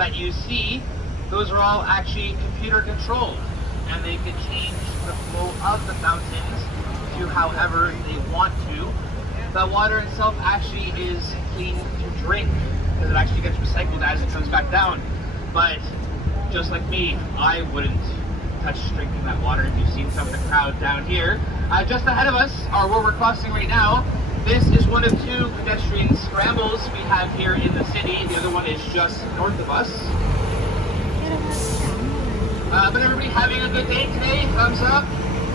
that you see, those are all actually computer controlled, and they can change the flow of the fountains to however they want to. The water itself actually is clean to drink because it actually gets recycled as it comes back down. But just like me, I wouldn't touch drinking that water. If you've seen some of the crowd down here, just ahead of us, or where we're crossing right now, this is one of two pedestrian scrambles we have here in the city. The other one is just north of us. But everybody having a good day today? Thumbs up?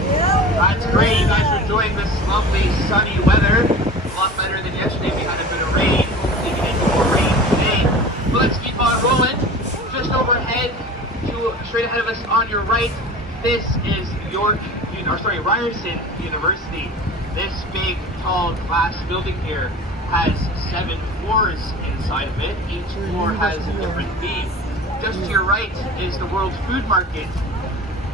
That's great. You guys are enjoying this lovely sunny weather. A lot better than yesterday. We had a bit of rain. Maybe into more rain today. But let's keep on rolling. Just overhead, straight ahead of us on your right, this is Ryerson University. This big, tall glass building here has 7 floors inside of it. Each floor has a different theme. Just to your right is the World Food Market,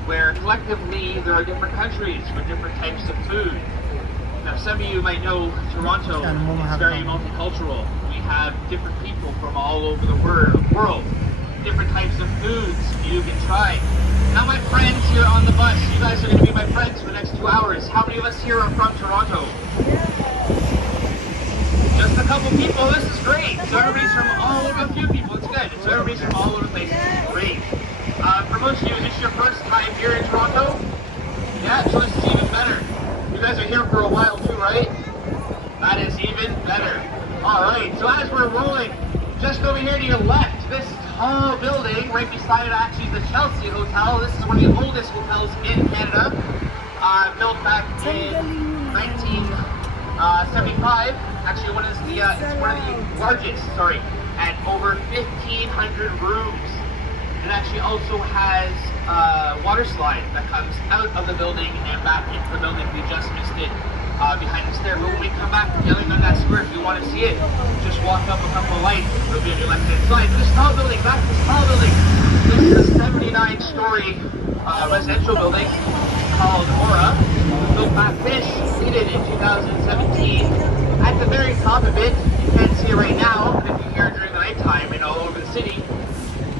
where collectively there are different countries with different types of food. Now, some of you might know Toronto is very multicultural. We have different people from all over the world, different types of foods you can try. Now, my friends here on the bus, you guys are going to be my friends for the next 2 hours. How many of us here are from Toronto? Just a couple people. This is great. So everybody's from all over. A few people. It's good. So everybody's from all over the place. This is great. For most of you, is this your first time here in Toronto? Yeah, so this is even better. You guys are here for a while too, right? That is even better. All right. So as we're rolling, just over here to your left, this tall building right beside it actually is the Chelsea Hotel. This is one of the oldest hotels in Canada, built back in 1975. Actually, it's one of the largest, at over 1,500 rooms. It actually also has a water slide that comes out of the building and back into the building. We just missed it behind us there. But when we come back from yelling on that square, if you want to see it, just walk up a couple of lights. It'll be on your left-hand side. This tall building, back to this tall building. This is a 79-story residential building called Aura. Built back this, completed in 2017. At the very top of it, you can't see it right now, but if you're here during the nighttime and all over the city,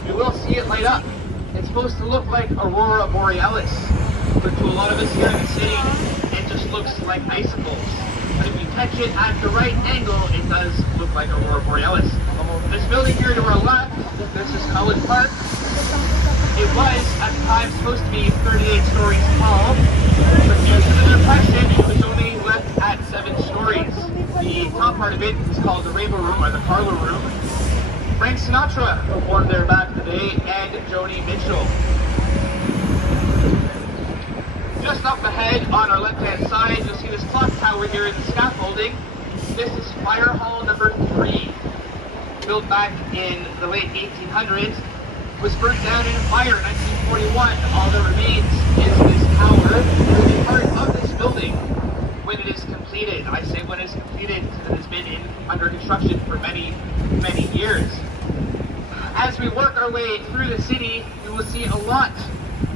you will see it light up. It's supposed to look like Aurora Borealis, but to a lot of us here in the city, it just looks like icicles. But if you catch it at the right angle, it does look like Aurora Borealis. This building here to our left, this is College Park. It was, at the time, supposed to be 38 stories tall, but due to the depression, it was only left at 7 stories. The top part of it is called the Rainbow Room, or the Parlor Room. Frank Sinatra performed there back in the day, and Joni Mitchell. Just up ahead on our left-hand side, you'll see this clock tower here in the scaffolding. This is Fire Hall number 3, built back in the late 1800s. Was burnt down in a fire in 1941. All that remains is this tower, will be part of this building when it is completed. I say when it's completed because it has been under construction for many, many years. As we work our way through the city, you will see a lot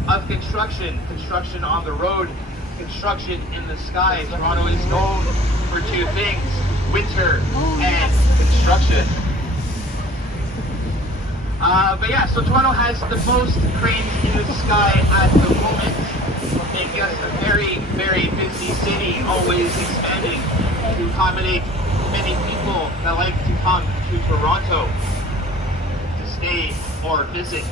of construction. Construction on the road, construction in the sky. Toronto is known for 2 things, winter and construction. But yeah, so Toronto has the most cranes in the sky at the moment, making us a very, very busy city, always expanding to accommodate many people that like to come to Toronto to stay or visit.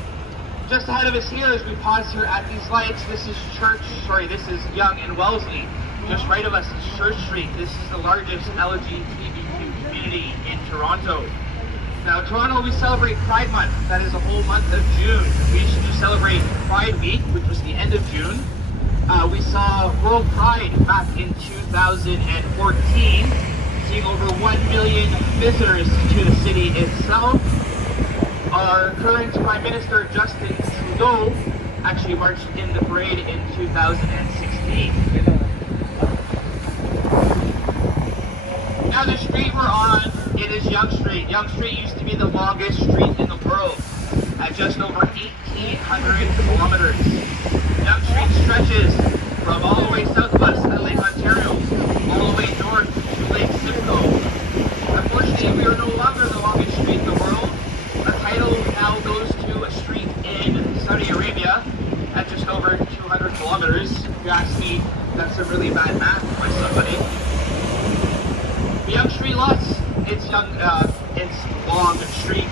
Just ahead of us here, as we pause here at these lights, this is this is Yonge and Wellesley. Just right of us is Church Street. This is the largest LGBTQ community in Toronto. Now, Toronto, we celebrate Pride Month. That is a whole month of June. We used to celebrate Pride Week, which was the end of June. We saw World Pride back in 2014, seeing over 1 million visitors to the city itself. Our current Prime Minister, Justin Trudeau, actually marched in the parade in 2016. Now, the street we're on, it is Yonge Street. Yonge Street used to be the longest street in the world, at just over 1,800 kilometers. Yonge Street stretches from all the way south of us to Lake Ontario, all the way north to Lake Simcoe. Unfortunately, we are no longer the longest street in the world. The title now goes to a street in Saudi Arabia at just over 200 kilometers. If you ask me, that's a really bad math by somebody. The Yonge Street lots, it's long street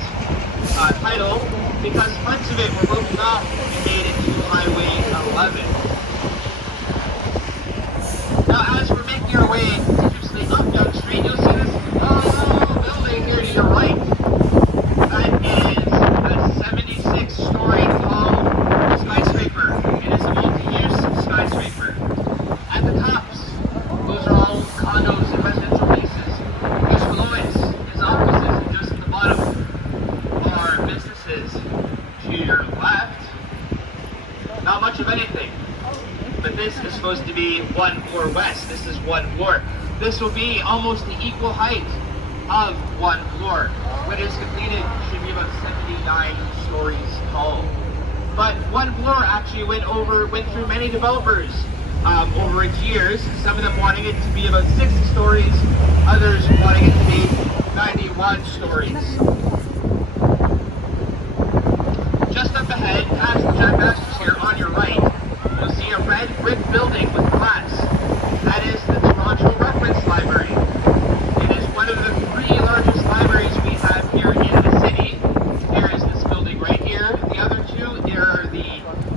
title because parts of it were broken off and made into Highway 11. Now, as we're making our way continuously up Yonge Street, you'll see this building here to your right. That is a 76-story tall skyscraper. It is a multi-use skyscraper. At the tops, those are all condos and residential pieces. Just below it is offices, and just at the bottom are businesses. To your left, not much of anything. But this is supposed to be one floor west. This is one floor. This will be almost the equal height of one floor. When it is completed, it should be about 79 stories tall. But one floor actually went through many developers over its years. Some of them wanting it to be about 60 stories, others wanting it to be 91 stories. Just up ahead, past the Jack Astor's here on your right, you'll see a red brick building with glass. That is the Toronto Reference Library. It is one of the 3 largest libraries we have here in the city. Here is this building right here. The other 2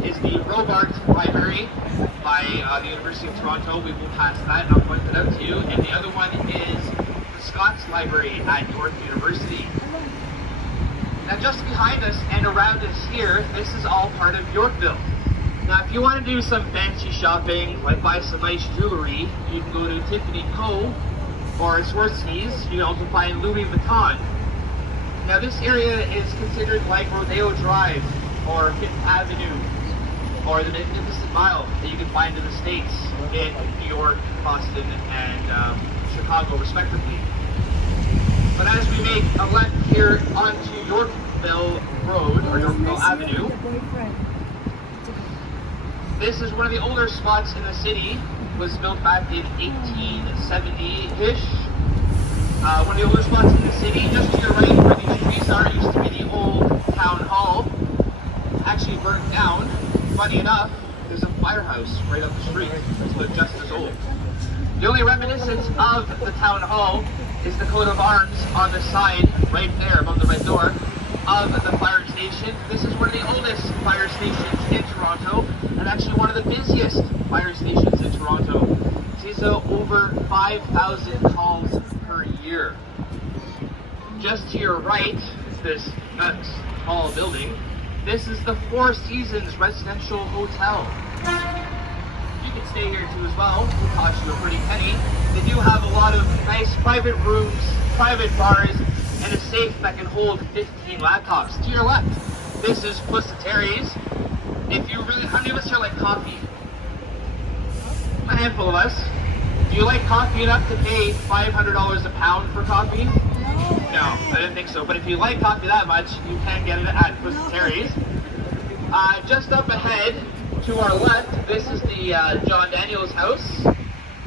is the Robart Library by the University of Toronto. We will pass that and I'll point that out to you. And the other one is the Scots Library at York University. Now just behind us and around us here, this is all part of Yorkville. Now if you want to do some fancy shopping, like buy some nice jewelry, you can go to Tiffany Co. or Swarovski's. You can also find Louis Vuitton. Now this area is considered like Rodeo Drive or Fifth Avenue or the Magnificent Mile that you can find in the States in New York, Boston, and Chicago respectively. But as we make a left here onto Yorkville Road, or Yorkville Avenue, this is one of the older spots in the city. It was built back in 1870-ish. One of the older spots in the city. Just to your right, where these trees are, used to be the old town hall. Actually burnt down. Funny enough, there's a firehouse right up the street. It's just as old. The only reminiscence of the town hall is the coat of arms on the side, right there above the red door, of the fire station. This is one of the oldest fire stations in Toronto, and actually one of the busiest fire stations in Toronto. It sees over 5,000 calls per year. Just to your right is this nuts tall building. This is the Four Seasons Residential Hotel. You can stay here too as well. It'll cost you a pretty penny. They do have a lot of nice private rooms, private bars, and a safe that can hold 15 laptops. To your left, this is Pussy Terry's. How many of us here like coffee? A handful of us. Do you like coffee enough to pay $500 a pound for coffee? No, I didn't think so. But if you like coffee that much, you can get it at Pussy Terry's. Just up ahead, to our left, this is the John Daniels house.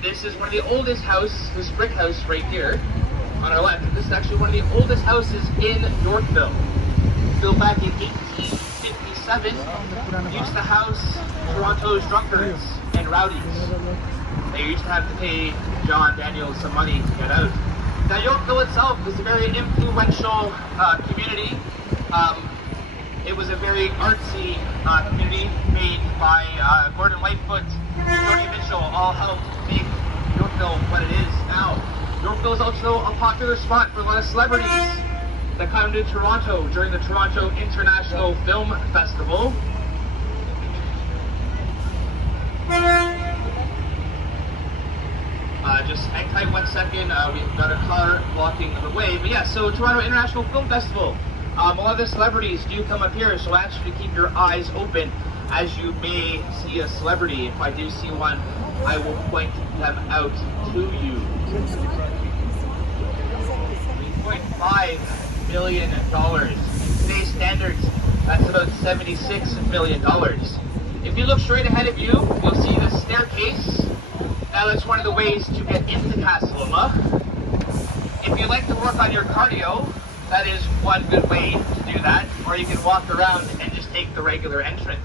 This is one of the oldest houses, this brick house right here on our left. This is actually one of the oldest houses in Yorkville. Built back in 1857. Used to house Toronto's drunkards and rowdies. They used to have to pay John Daniels some money to get out. Now Yorkville itself is a very influential community. It was a very artsy community made by Gordon Lightfoot and Joni Mitchell, all helped make Yorkville what it is now. Yorkville is also a popular spot for a lot of celebrities that come to Toronto during the Toronto International Film Festival. Just hang tight 1 second, we've got a car blocking the way. But yeah, so Toronto International Film Festival. A lot of the celebrities do come up here, so actually keep your eyes open as you may see a celebrity. If I do see one, I will point them out to you. $3.5 million. Today's standards, that's about $76 million. If you look straight ahead of you, you'll see the staircase. Now that's one of the ways to get into Casa Loma. If you like to work on your cardio, that is one good way to do that. Or you can walk around and just take the regular entrance.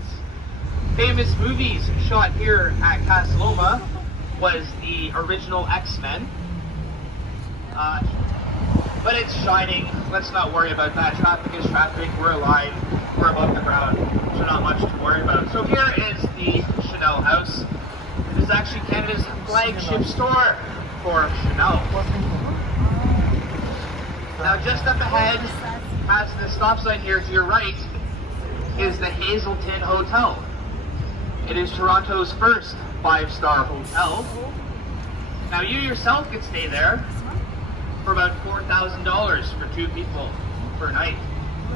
Famous movies shot here at Casa Loma was the original X-Men. But it's shining. Let's not worry about that. Traffic is traffic. We're alive. We're above the ground. So not much to worry about. So here is the Chanel house. It is actually Canada's flagship store for Chanel. Now just up ahead, past the stop sign here to your right, is the Hazelton Hotel. It is Toronto's first 5-star hotel. Now you yourself could stay there for about $4,000 for 2 people per night.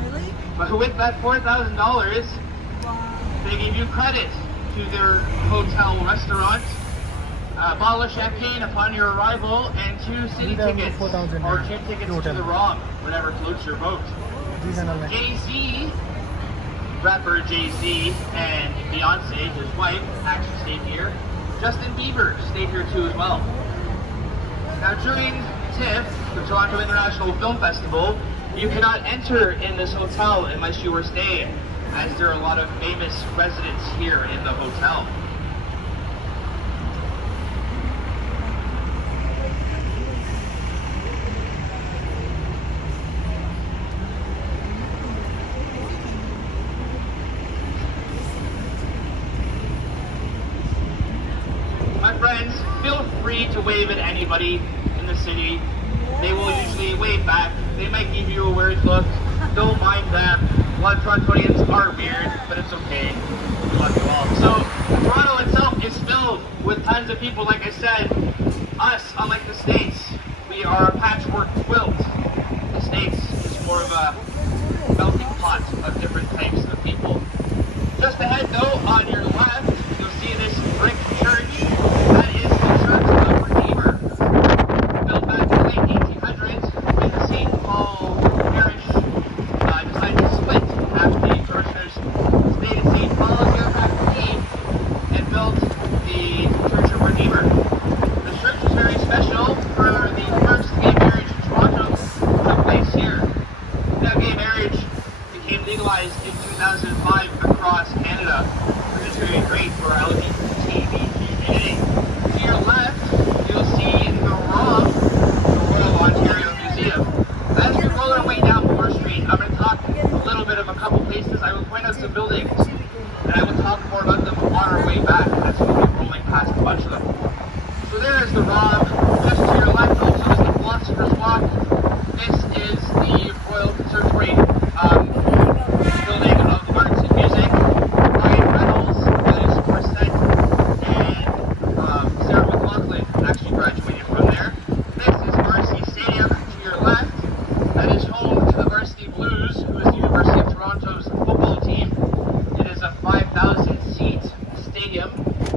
Really? But with that $4,000, Wow. they give you credit to their hotel restaurant, a bottle of champagne upon your arrival, and 2 city tickets, or 2 tickets to the ROM, whatever floats your boat. Jay-Z, rapper Jay-Z and Beyonce, his wife, actually stayed here. Justin Bieber stayed here too as well. Now during TIFF, the Toronto International Film Festival, you cannot enter in this hotel unless you are staying, as there are a lot of famous residents here in the hotel. My friends, feel free to wave at anybody in the city. They will usually wave back. They might give you a weird look. Don't mind them. A lot of Torontonians are weird, but it's okay. We love you all. So, Toronto itself is filled with tons of people. Like I said, us, unlike the States, we are a patchwork quilt. The States is more of a melting pot of different types of people. Just ahead though, on your left, you'll see this brick church. That is the Church of Redeemer. Built back in the late 1800s when the St. Paul parish decided to split after the parishioners stayed in St. Paul here at Queen and built the Church of Redeemer. The church is very special for the first gay marriage in Toronto took place here. Now gay marriage became legalized in 2005 across Canada, which is very great for our LGBT community. To your left, you'll see the ROM, the Royal Ontario Museum. As we roll our way down Moore Street, I'm going to talk a little bit of a couple places. I will point out some buildings, and I will talk more about them on our way back, as we'll be rolling past a bunch of them. So there is the ROM. Just to your left also is the Philosopher's Walk. This is the Royal Conservatory building of the arts and music. Ryan Reynolds, Dennis Morissette, and Sarah McLachlan actually graduated from there. Next is Varsity Stadium to your left. That is home to the Varsity Blues, who is the University of Toronto's football team. It is a 5,000-seat stadium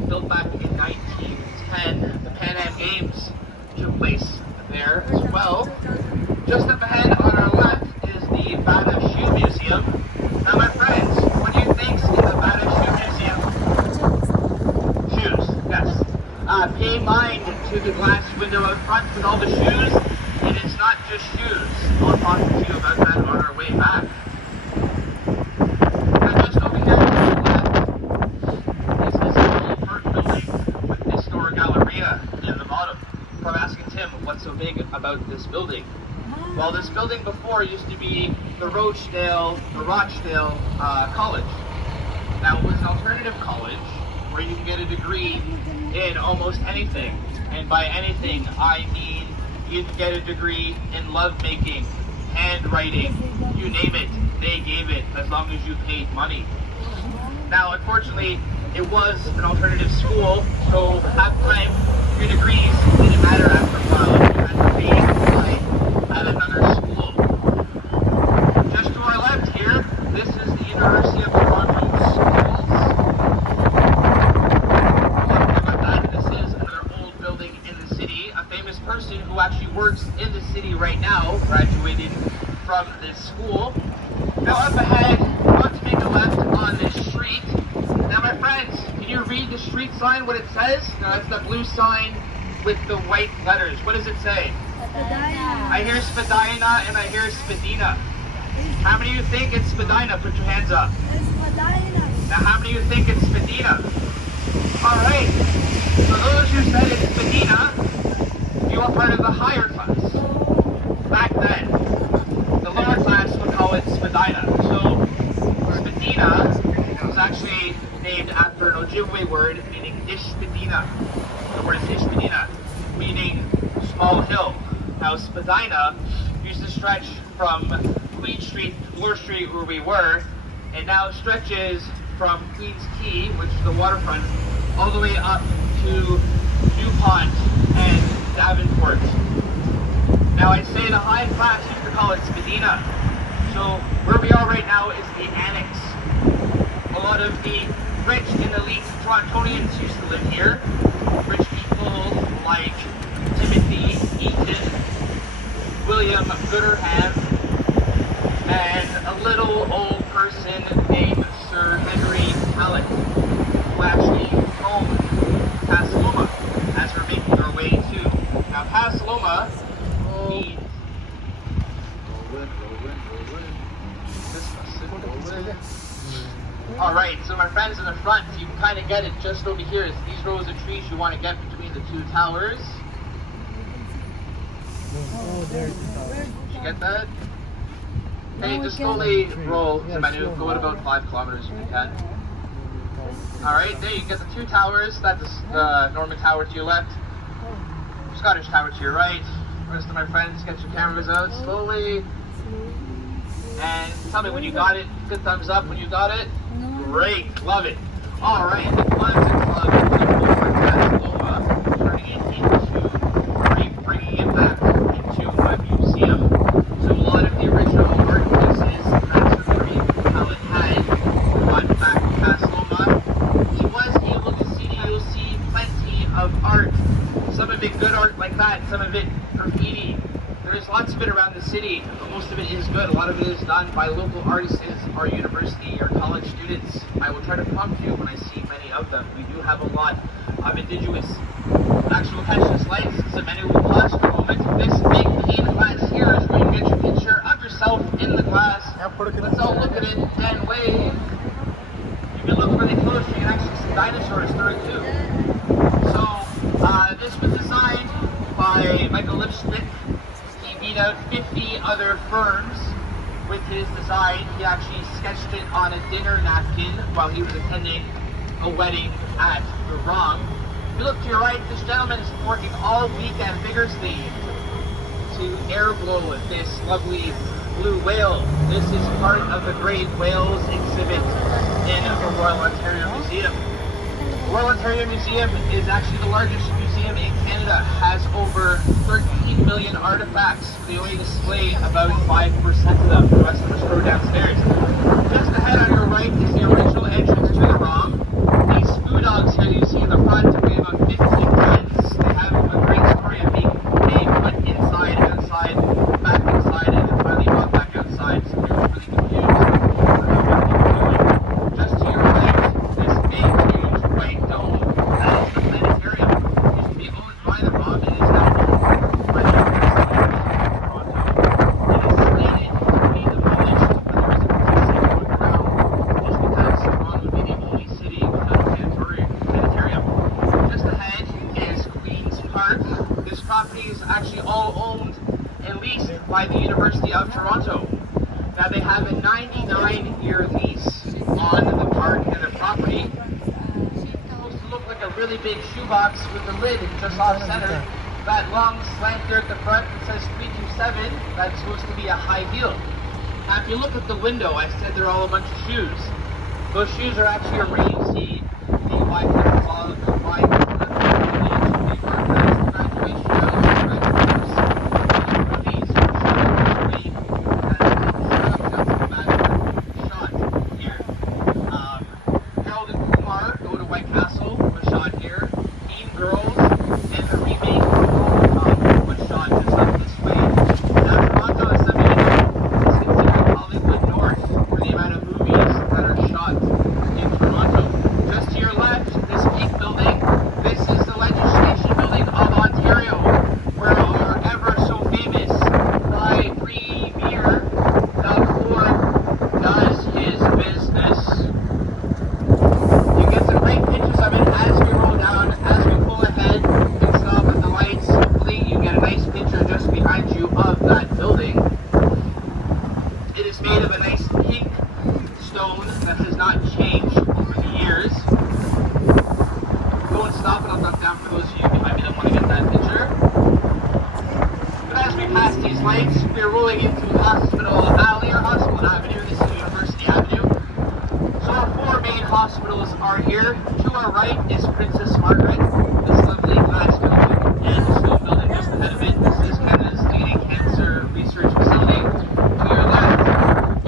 built back in 1910. The Pan Am Games took place there as well. Just up ahead on our left is the Bata Shoe Museum. Now my friends, what do you think's in the Bata Shoe Museum? Shoes, yes. Pay mind to the glass window out front with all the shoes. It is not just shoes. I'll talk to you about that on our way back. Now just over here to the left is this little park building with this store Galleria in the bottom. From asking Tim what's so big about this building. Well, this building before used to be the Rochdale College. Now it was an alternative college where you can get a degree in almost anything. And by anything, I mean you can get a degree in lovemaking, handwriting, you name it, they gave it as long as you paid money. Now, unfortunately, it was an alternative school, so half the time your degrees didn't matter after a while. You had to be at another school. Just to our left here, this is the University of Toronto Schools. About that, this is another old building in the city. A famous person who actually works in the city right now graduated from this school. Now up ahead, want to make a left on this street. Now my friends, can you read the street sign, what it says? No, that's the blue sign with the white letters. What does it say? Spadina. I hear Spadina and I hear Spadina. How many of you think it's Spadina? Put your hands up. It's Spadina. Now, how many of you think it's Spadina? All right. For those who said it's Spadina, you are part of the higher class. Back then, the lower class would call it Spadina. So, Spadina was actually named after an Ojibwe word meaning Ishpadina. The word is Ishpadina, meaning small hill. Now, Spadina used to stretch from Queen Street, Bloor Street, where we were, and now stretches from Queens Quay, which is the waterfront, all the way up to DuPont and Davenport. Now, I'd say the high class used to call it Spadina. So where we are right now is the annex. A lot of the rich and elite Torontonians used to live here. Rich people like Timothy Eaton, William Gooderham, and a little old person named Sir Henry Hallett, who actually owned Pasaloma as we're making our way to. Now, Pasaloma means all right, so my friends in the front, you can kind of get it just over here. It's these rows of trees you want to get between the two towers. Did you get that? Hey, just slowly roll to menu. Go at about 5 kilometers if you can. Alright, there you get the two towers. That's the Norman Tower to your left. Scottish Tower to your right. The rest of my friends, get your cameras out slowly. And tell me when you got it. Good thumbs up when you got it. Great, love it. Alright, the Clemson Club is Pasaloma, turning it into, bringing it back into a museum. So a lot of the original art pieces that Sir Henry Hallett had brought back to Pasaloma. He was able to see, you'll see plenty of art. Some of it good art like that, some of it graffiti. There's lots of it around the city, but most of it is good. A lot of it is done by local artists, our university, our college students. I will try to prompt you when I see many of them. We do have a lot of indigenous. Actually, we'll catch this lights. So many will pause for a moment. This big cane glass here is where you get your picture of yourself in the glass. Let's all look at it and wave. You can look really close. You can actually see dinosaurs through it too. So this was designed by Michael Lipstick. He beat out 50 other firms with his design. He actually sketched it on a dinner napkin while he was attending a wedding at the ROM. If you look to your right, this gentleman is working all week and vigorously to air blow this lovely blue whale. This is part of the Great Whales exhibit in the Royal Ontario Museum. The Royal Ontario Museum is actually the largest museum in Canada, has over 13 million artifacts. They only display about 5% of them. The rest of them are stored downstairs. Just ahead on your right is the original entrance to the ROM. These spoo dogs here you see in the front weigh about 15 tons. They have a great story of being put inside, outside, back inside, and then finally brought back outside. So they're really confused. Just to your right, this big, huge white dome, that is the planetarium. It used to be owned by the ROM and is now owned by the University of Toronto. It is slated to be demolished when there is a PC on the ground, just because Toronto would be the only city without a planetarium. Just ahead is Queen's Park. This property is actually all owned and leased by the University of Toronto. Now they have a 99-year lease on the park and the property. It's supposed to look like a really big shoebox with the lid just off center. That long slant there at the front that says 327, that's supposed to be a high heel. Now if you look at the window, I said they're all a bunch of shoes. Those shoes are actually where you see the Wycliffe Club, the Wycliffe Club, the graduation house, movies, shot here. Harold and Kumar go to White Castle was shot here. Mean Girls and the remake was shot just up this way. Now Toronto is something is considered Hollywood North for the amount of movies that are shot in Toronto. Just to your left, this pink building stone that has not changed over the years. Go and stop and I'll duck down for those of you behind me that want to get that picture. But as we pass these lights, we're rolling into Hospital Alley or Hospital Avenue. This is University Avenue. So our four main hospitals are here. To our right is Princess Margaret, this lovely glass building, and the stone building just ahead of it. This is Canada's leading cancer research facility. To your left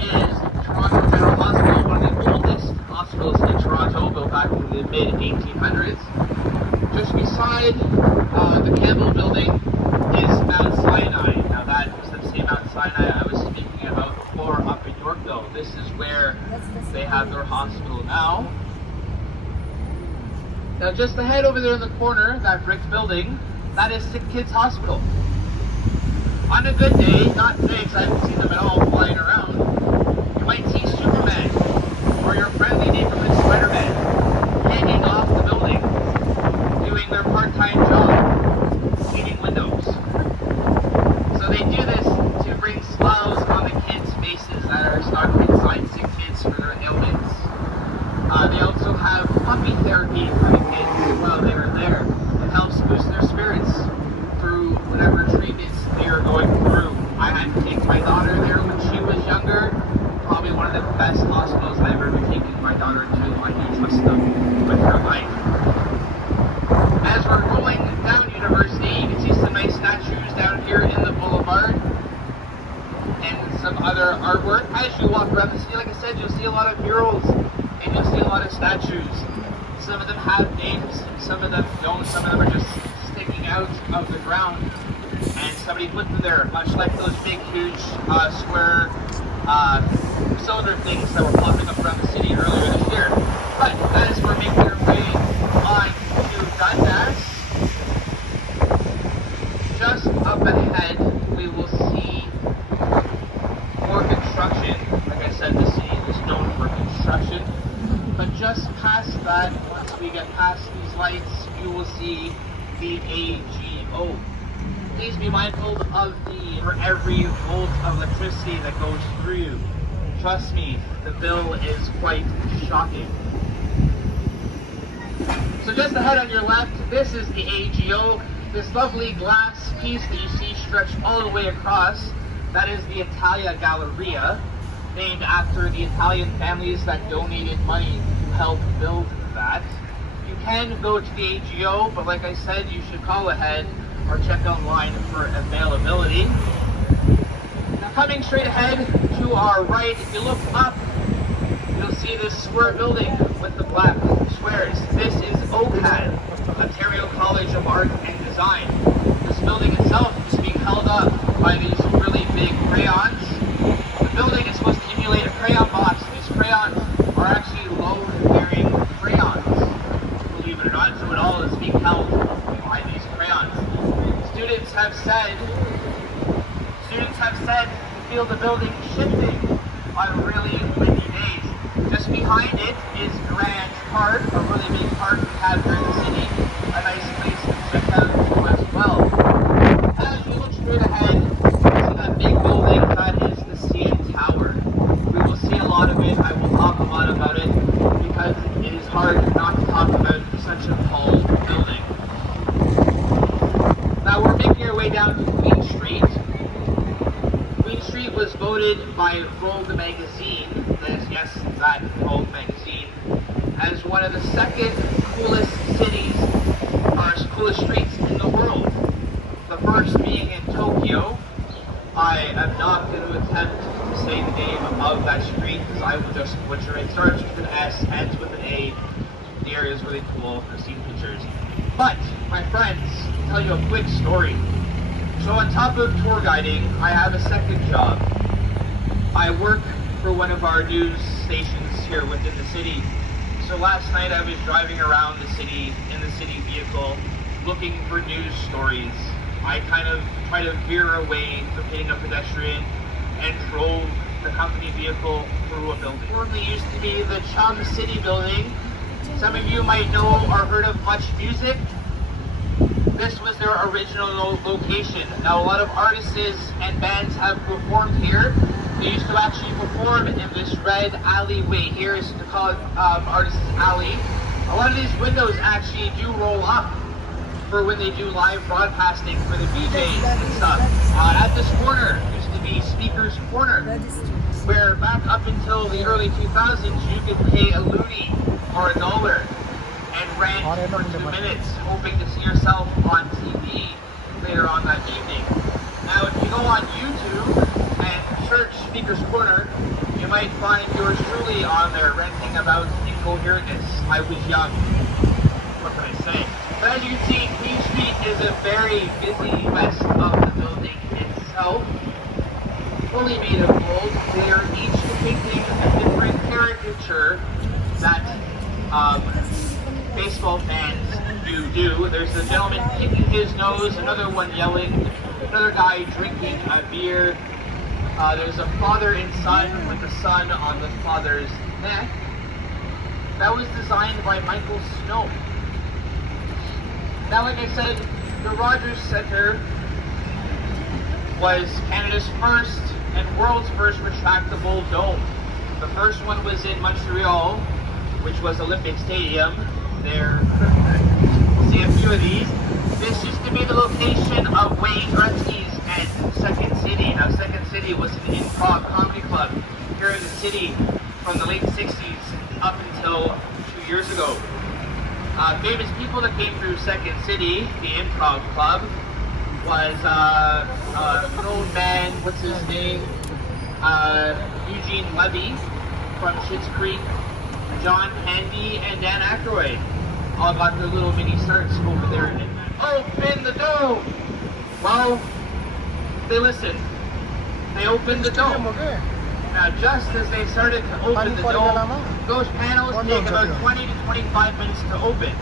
is Toronto General Hospital, one of the oldest hospitals in Toronto, built back in the mid-1800s. Just beside the Campbell building is Mount Sinai. Now that was the same Mount Sinai I was speaking about before up in Yorkville. This is where they have their hospital now. Now just ahead over there in the corner, that brick building, that is Sick Kids Hospital. On a good day, not today because I haven't seen them at all flying around, you might see Superman or your friendly neighborhood Spider-Man hanging off the building, doing their part-time job, cleaning windows. So they do this to bring smiles on the kids' faces that are stuck inside Sick Kids for their ailments. They also have puppy therapy for the kids while they are there. It helps boost their spirits through whatever treatments they are going through. I had to take my daughter there when she was younger. Probably one of the best hospitals I've ever taken my daughter to. I do trust them with her life. As we're going down University, you can see some nice statues down here in the boulevard and some other artwork. As you walk around the city, like I said, you'll see a lot of murals and you'll see a lot of statues. Some of them have names, some of them don't. Some of them are just sticking out of the ground and somebody put them there, much like those big, huge, square cylinder things that were popping up around the city earlier this year. But as we're making our way on to Dundas, just up ahead we will see more construction. Like I said, the city is known for construction. But just past that, once we get past these lights, you will see the AGO. Please be mindful of for every volt of electricity that goes through. Trust me, the bill is quite shocking. So just ahead on your left, this is the AGO. This lovely glass piece that you see stretched all the way across, that is the Italia Galleria, named after the Italian families that donated money to help build that. You can go to the AGO, but like I said, you should call ahead or check online for availability. Now coming straight ahead to our right, if you look up, you'll see this square building with the black squares. This is OCAD, Ontario College of Art and Design. This building itself is being held up by these really big crayons. The building is supposed to emulate a crayon box. These crayons are actually load-bearing crayons, believe it or not, so it all is being held by these crayons. Students have said to feel the building shifting on really windy days. Just behind it is Grand Park, a really big park we have here in the city, a nice place to check out as well. As we look straight ahead, we see that big building that is the CN Tower. We will see a lot of it. I will talk a lot about it because it is hard not to talk about such a tall building. Now we're making our way down to Queen Street. Queen Street was voted by Vogue magazine, yes, that Vogue magazine, as one of the second coolest cities, or coolest streets in the world. The first being in Tokyo. I am not going to attempt to say the name of that street because I will just butcher it. It starts with an S, ends with an A. The area is really cool. I've seen pictures. But, my friends, I'll tell you a quick story. So on top of tour guiding, I have a second job. I work for one of our news stations here within the city. So last night I was driving around the city in the city vehicle looking for news stories. I kind of tried to veer away from hitting a pedestrian and drove the company vehicle through a building. It formerly used to be the Chum City building. Some of you might know or heard of Much Music. This was their original location. Now a lot of artists and bands have performed here. They used to actually perform in this red alleyway here. It's called Artists Alley. A lot of these windows actually do roll up for when they do live broadcasting for the VJs and stuff. At this corner used to be Speaker's Corner, where back up until the early 2000s you could pay a loonie or $1 and rent for 2 minutes, hoping to see yourself on TV later on that evening. Now, if you go on YouTube and search Speaker's Corner, you might find yours truly on there ranting about incoherentness. I was young. What can I say? But as you can see, Queen Street is a very busy west of the building itself. Fully made of gold. They are each depicting a different caricature that baseball fans do. There's a gentleman picking his nose, another one yelling, another guy drinking a beer. There's a father and son with the son on the father's neck. That was designed by Michael Snow. Now, like I said, the Rogers Centre was Canada's first and world's first retractable dome. The first one was in Montreal, which was Olympic Stadium. There, we'll see a few of these. This used to be the location of Wayne Gretzky's and Second City. Now, Second City was an improv comedy club here in the city from the late 60s up until 2 years ago. Famous people that came through Second City, the improv club, was an old man, what's his name? Eugene Levy from Schitt's Creek, John Candy, and Dan Aykroyd all got their little mini starts over there and open the dome. Well, they listened. They opened the dome. Now, just as they started to open the dome, those panels take about 20 to 25 minutes to open.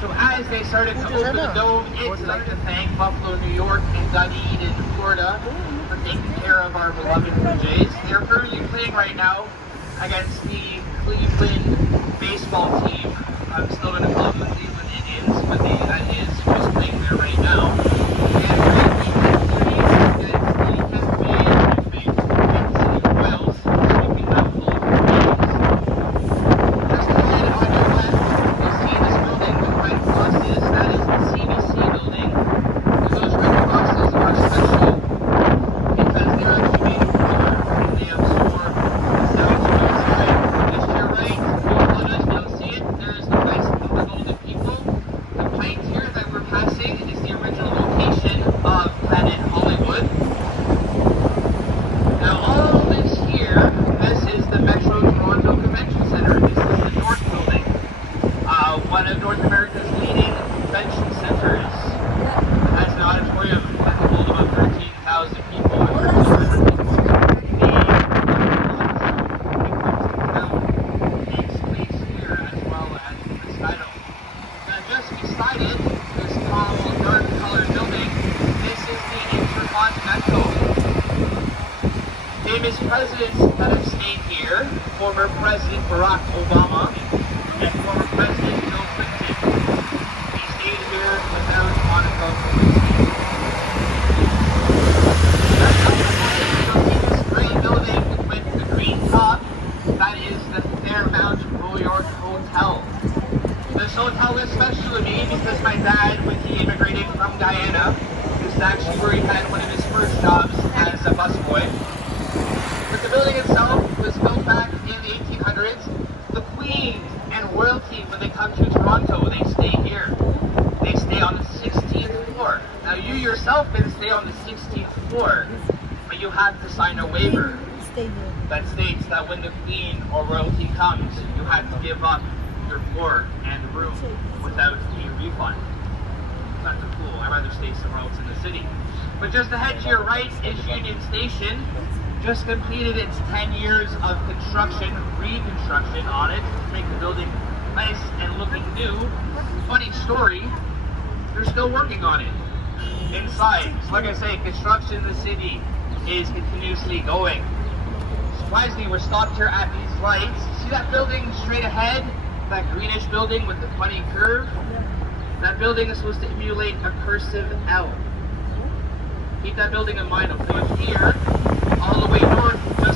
So as they started to open the dome, it's like to thank Buffalo, New York, and Dunedin, Florida for taking care of our beloved Blue Jays. They're currently playing right now against the Cleveland baseball team. I'm still going to call them the Cleveland Indians, but that is who's playing there right now. Famous presidents that have stayed here, former President Barack Obama and former President Bill Clinton. They stayed here without Monica Lewinsky. This green building with the green top, that is the Fairmount Royal Hotel. This hotel is special to me because my dad, when he immigrated from Guyana, this is actually where he had one of his first jobs as a busboy. But the building itself was built back in the 1800s. The Queen and royalty, when they come to Toronto, they stay here. They stay on the 16th floor. Now you yourself can stay on the 16th floor, but you have to sign a waiver that states that when the Queen or royalty comes, you have to give up your floor and room without a refund. That's cool. I'd rather stay somewhere else in the city. But just ahead to your right is Union Station. Just completed its 10 years of construction, reconstruction on it to make the building nice and looking new. Funny story, they're still working on it inside. So like I say, construction in the city is continuously going. Surprisingly, we're stopped here at these lights. See that building straight ahead? That greenish building with the funny curve? That building is supposed to emulate a cursive L. Keep that building in mind. I'll put it here, all the way north, just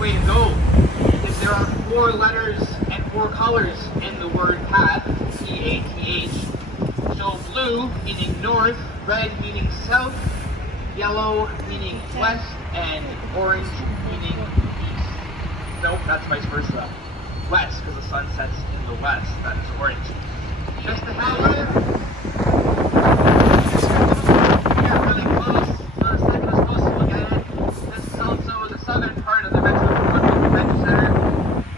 way to go is there are 4 letters and 4 colors in the word path, P-A-T-H. So blue meaning north, red meaning south, yellow meaning west, and orange meaning east. Nope, that's vice versa. West, because the sun sets in the west. That is orange. Just to have it. You're really close. So the second is close to look at it. This is also the southern part of the Metro Toronto Convention Center.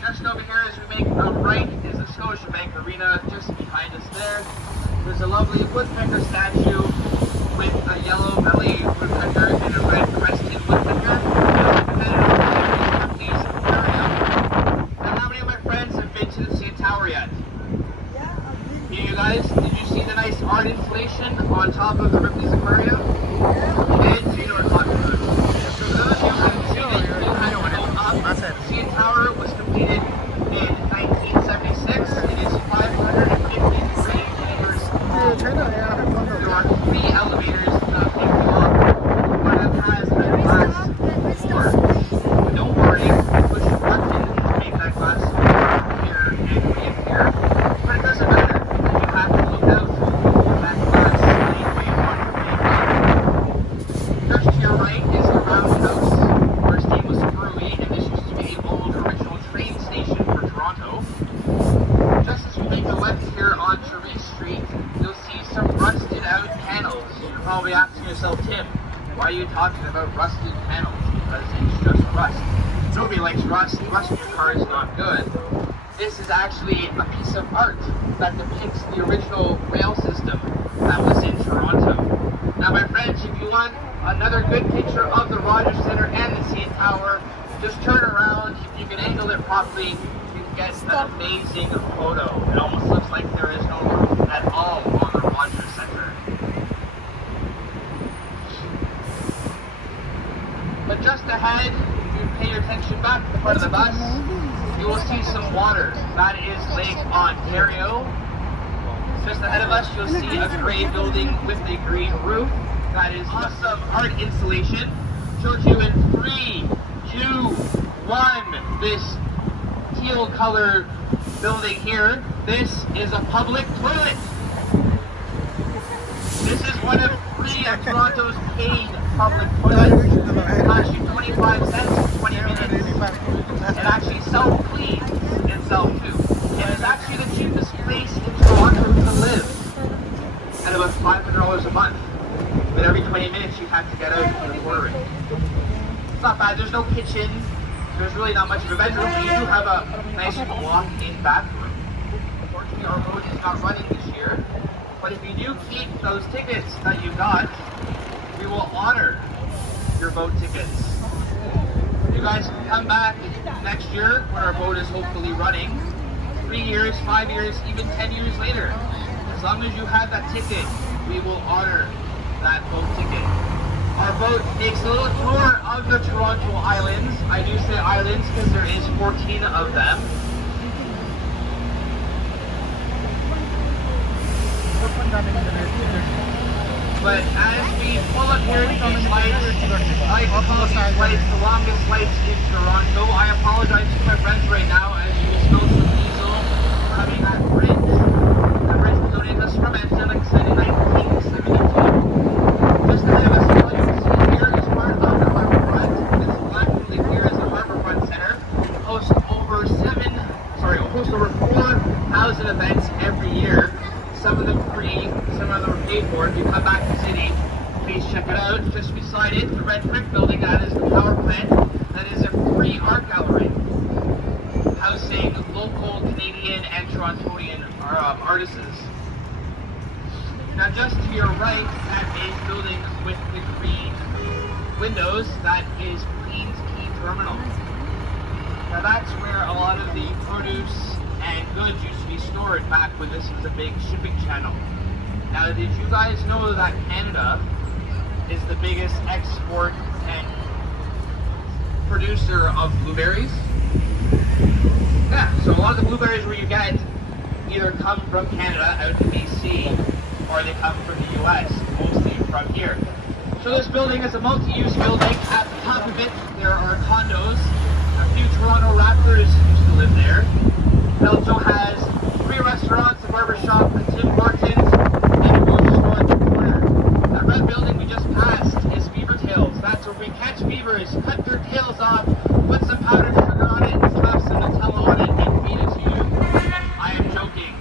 Just over here as we make a right is the Scotiabank Arena, just behind us there. There's a lovely woodpecker statue with a yellow belly woodpecker and a red crested woodpecker. Now, how many of my friends have been to the CN Tower yet? Yeah, I've been. You guys, did you see the nice art installation on top of the Ripley's Aquarium? You did? So you know what I'm talking about. So for those of you who haven't seen it, you have to go up. The CN Tower was completed in 1976. It is 553 meters tall. There are 3 elevators that take you up. One of them has a glass floor. But don't worry, it was constructed to make that glass here and reappear. But it doesn't matter. You have to look out for that glass anyway on your way up. Just to your right is the roundhouse. First name was Brewery, and this used to be the old original train station for Toronto. Just as we make the left here on Therese Street, you'll see some rusted out panels. You're probably asking yourself, Tim, why are you talking about rusted panels? Because it's just rust. Nobody likes rust. Rust in your car is not good. This is actually a piece of art that depicts the original rail system that was in Toronto. Now, my friends, if you want another good picture of the Rogers Centre and the CN Tower, just turn around. If you can angle it properly, you can get an amazing photo. It almost looks like there is no roof at all on the Rogers Centre. But just ahead, if you pay your attention back to the front of the bus, you will see some water. That is Lake Ontario. Just ahead of us, you'll see a gray building with a green roof. That is awesome art installation. Shows you in 3, 2, 1. This teal color building here. This is a public toilet. This is one of 3 of Toronto's paid public toilets. It costs you 25 cents for 20 minutes. It actually self-cleans itself too. And it's actually the cheapest place in Toronto to live. At about $500 a month. But every 20 minutes you have to get out for the quartering. It's not bad. There's no kitchen. There's really not much of a bedroom, but you do have a nice walk-in bathroom. Unfortunately, our road is not running this year. But if you do keep those tickets that you got, we will honor your boat tickets. You guys can come back next year when our boat is hopefully running. 3 years, 5 years, even 10 years later. As long as you have that ticket, we will honor that boat ticket. Our boat takes a little tour of the Toronto Islands. I do say islands because there is 14 of them. But as we pull up here to these lights, I call these lights the longest lights in Toronto. I apologize to my friends right now as you will smell some diesel coming that bridge. The bridge was donated us from Edmonton, like I said, in 1972. Just ahead of us, all you can see here is part of the Harbourfront. This black building here is the Harbourfront Centre. Hosts over 4,000 events every year. Some of them free, some of them are paid for. If you come back to the city, please check it out. Just beside it, the red brick building, that is the power plant. That is a free art gallery, housing local Canadian and Torontonian artists. Now just to your right, that is building with the green windows, that is Queens Quay Terminal. Now that's where a lot of the produce and goods used to be stored back when this was a big shipping channel. Now, did you guys know that Canada is the biggest export and producer of blueberries? Yeah, so a lot of the blueberries where you get either come from Canada out to BC or they come from the US, mostly from here. So this building is a multi-use building. At the top of it, there are condos. A few It also has 3 restaurants, a barber shop, a Tim Hortons, and a grocery store at the corner. That red building we just passed is Beaver Tails. That's where we catch beavers, cut their tails off, put some powdered sugar on it, and slap some Nutella on it, and feed it to you. I am joking.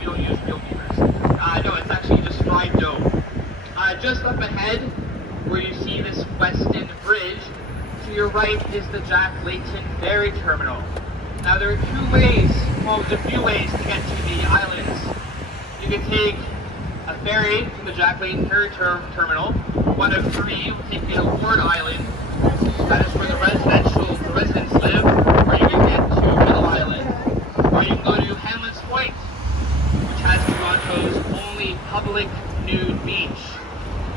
We don't use real beavers. No, it's actually just fried dough. Just up ahead, where you see this Weston Bridge, to your right is the Jack Layton Ferry Terminal. Now there are 2 ways, well there's a few ways to get to the islands. You can take a ferry to the Jack Layton Ferry Terminal. One of 3 will take you to Ward Island. That is where the residents live, or you can get to Middle Island. Or you can go to Hamlet's Point, which has Toronto's only public nude beach.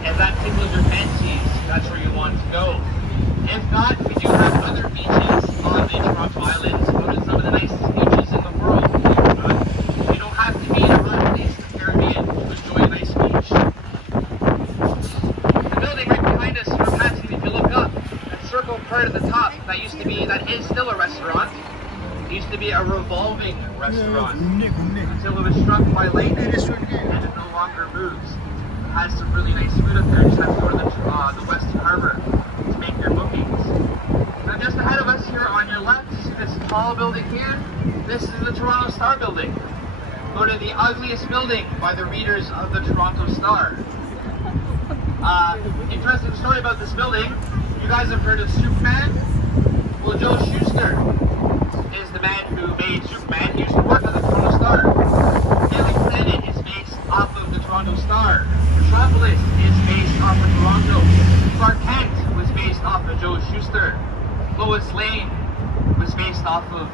If that tickles your fancies, that's where you want to go. If not, we do have other beaches on the Toronto Islands. Go to some of the nicest beaches in the world. You don't have to be in a hot place in the Caribbean to enjoy a nice beach. The building right behind us, we're passing, if you look up, that circle part at the top, that is still a restaurant. It used to be a revolving restaurant until it was struck by lightning and it no longer moves. Has some really nice food up there. Just have to go to the Western Harbor to make your bookings. Now just ahead of us here on your left, you see this tall building here? This is the Toronto Star building. Go to the ugliest building by the readers of the Toronto Star. Interesting story about this building. You guys have heard of Superman? Well, Joe Shuster is the man who made Superman. He used to work at the Toronto Star. Daily Planet is based off of the Toronto Star. Metropolis is based off of Toronto. Clark Kent was based off of Joe Shuster. Lois Lane was based off of a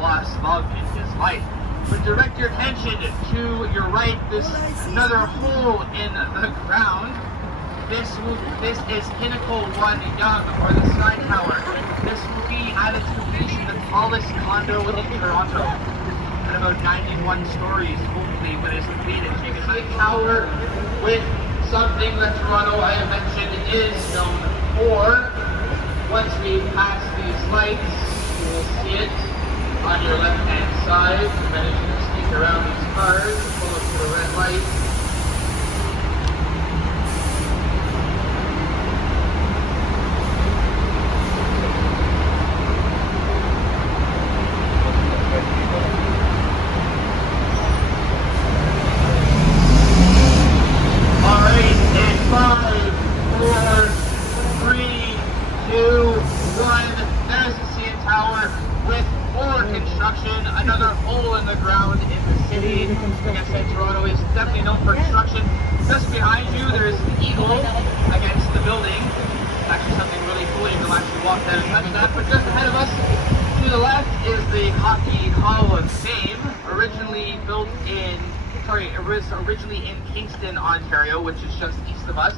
lost love in his life. But direct your attention to your right, this another hole in the ground. This is Pinnacle 1 Yonge, or the Sky Tower. This will be at its completion the tallest condo in Toronto. At about 91 stories, hopefully, when it's completed. So you can see a tower with something that Toronto, I have mentioned, is known for. Once we pass these lights, you will see it on your left-hand side. Managing to sneak around these cars, pull up to the red light. Another hole in the ground in the city. Like I said, Toronto is definitely known for construction. Just behind you, there's an eagle against the building. Actually, something really cool. You can actually walk down and touch that. But just ahead of us, to the left, is the Hockey Hall of Fame. It was originally in Kingston, Ontario, which is just east of us.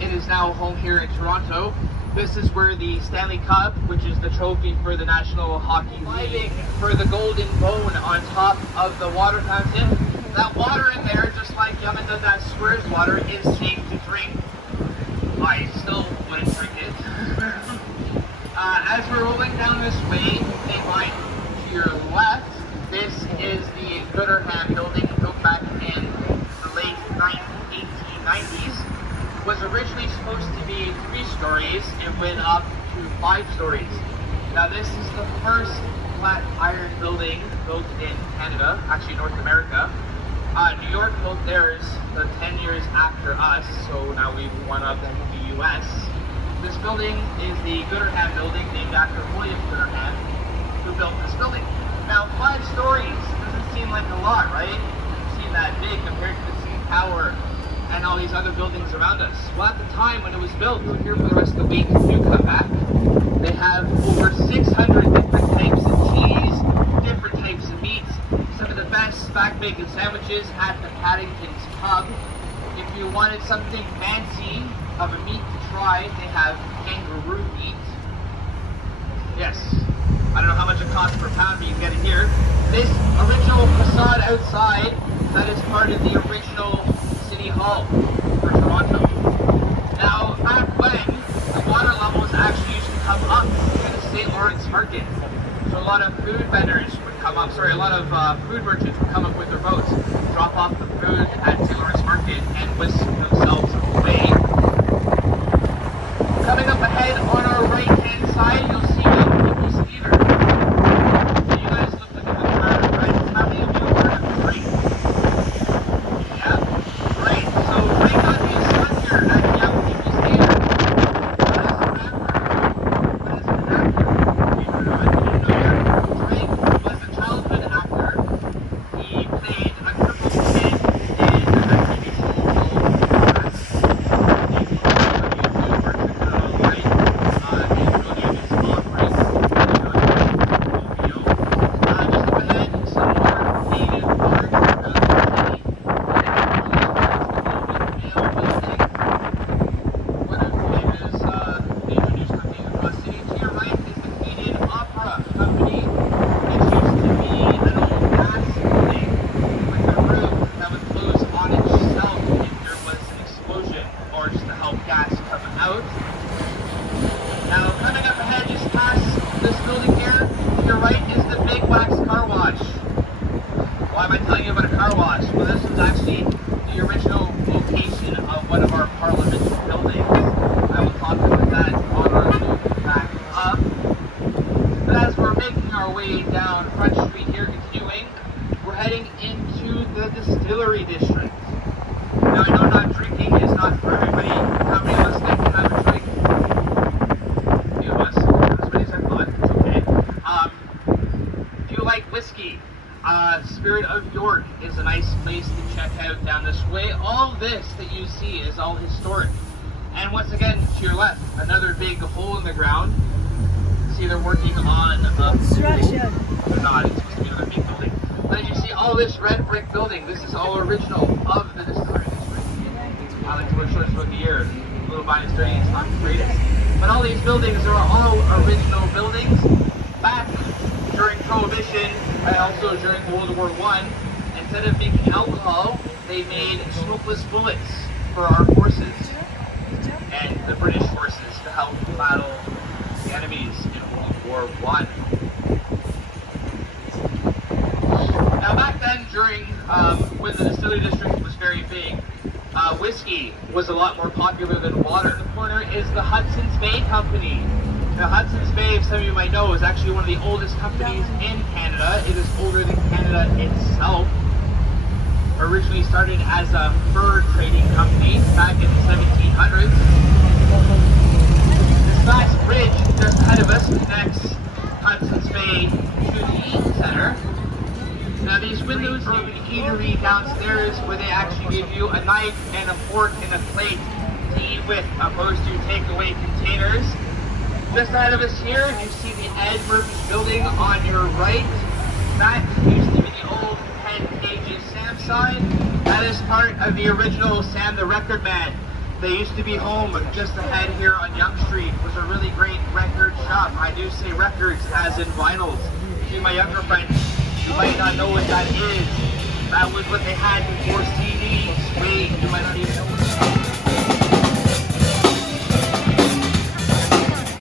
It is now home here in Toronto. This is where the Stanley Cup, which is the trophy for the National Hockey League, for the Golden Bone on top of the water fountain. That water in there, just like Yum and that Squares water, is safe to drink. I still wouldn't drink it. As we're rolling down this way, behind to your left, this is the Gooderham building, built back in the late 1890s. Was originally supposed to be 3 stories. It went up to 5 stories. Now this is the first flat iron building built in Canada, actually North America. New York built theirs 10 years after us, so now we've one up in the US. This building is the Gooderham building, named after William Gooderham, who built this building. Now 5 stories doesn't seem like a lot, right? It seems that big compared to the CN Tower and all these other buildings around us. Well, at the time when it was built, we're here for the rest of the week, do come back. They have over 600 different types of cheese, different types of meats, some of the best back bacon sandwiches at the Paddington's Pub. If you wanted something fancy of a meat to try, they have kangaroo meat. Yes, I don't know how much it costs per pound, but you can get it here. This original facade outside, that is part of the original City Hall for Toronto. Now, back when the water levels actually used to come up to the St. Lawrence Market. So a lot of food vendors would come up, sorry, a lot of food merchants would come up with their boats, drop off the food at St. Lawrence Market and whisk themselves away. Coming up ahead on our right-hand side, you'll see the People's Theater. So you guys look like a good crowd, right? How many of you have heard of Drake? Yeah, great. So Drake got his son here at the Young People's Theater. What is an actor? What is an actor? You heard of it? You didn't know yet? Drake was a childhood actor. He played a crippled kid in a TV show called Cats. You can look it up on YouTube or check it out online. His real name is Bob Rice. Just up ahead, some more native parks around the city. One of Canada's major news companies across the city. To your right is the Canadian Opera Company. It used to be an old gas building with a roof that would close on itself if there was an explosion or just to help gas come out. Now, coming up ahead, just past this building here, to your right is the Big Wax Car Wash. Why am I telling you about a car wash? Well, this was actually the original location of one of our Parliament buildings. I will talk about that on our move back up. But as we're making our way down Front Street here, continuing, we're heading into the Distillery District. Now, I know not drinking is not for everybody. How many of us like to have a drink? A few of us. As many as I thought. It's okay. If you like whiskey, Spirit of York is a nice place to check out down this way. All this that you see is all historic. And once again, to your left, another big hole in the ground. See, they're working on Construction. they're not, it's supposed to be another big building. But as you see, all this red brick building, this is all original of the Distillery District. I like to wear shorts throughout the year. A little bias during it's not the greatest. But all these buildings are all original buildings back during Prohibition and also during World War I. Instead of making alcohol, they made smokeless bullets for our forces and the British forces to help battle the enemies in World War I. Now back then, during when the Distillery District was very big, whiskey was a lot more popular than water. In the corner is the Hudson's Bay Company. Now Hudson's Bay, if some of you might know, is actually one of the oldest companies in Canada. It is older than Canada itself. Originally started as a fur trading company back in the 1700s. This vast bridge just ahead of us connects Hudson's Bay to the Eaton Center. Now these windows leave an eatery downstairs where they actually give you a knife and a fork and a plate to eat with, opposed to takeaway containers. Just ahead of us here, you see the Ed Murphy building on your right. That used to be the old 10 Pages Sam sign. That is part of the original Sam the Record Man. They used to be home just ahead here on Yonge Street. It was a really great record shop. I do say records as in vinyls. To my younger friends, you might not know what that is. That was what they had before CDs. Wait, you might not even know